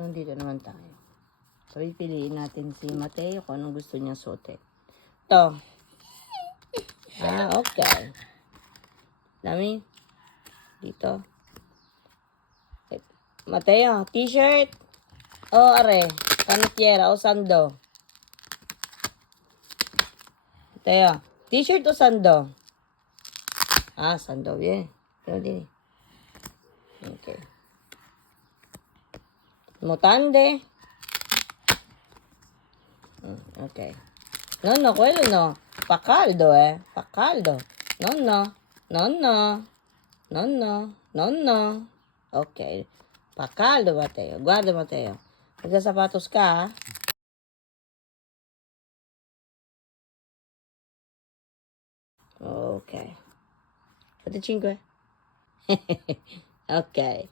Nandito naman tayo. So, pipiliin natin si Mateo kung anong gusto niyang suotin. Ito. Okay. Dami. Dito. Mateo, t-shirt. O, are. Canutiera o sando. Mateo, t-shirt o sando? Sando. Bien. Okay. Mutande. Okay. No, quello no. Fa caldo, Fa caldo. No. No. Okay. Fa caldo, Matteo. Guarda, Matteo. Magsasapatos ka, ha? Okay. Pati 5. Okay.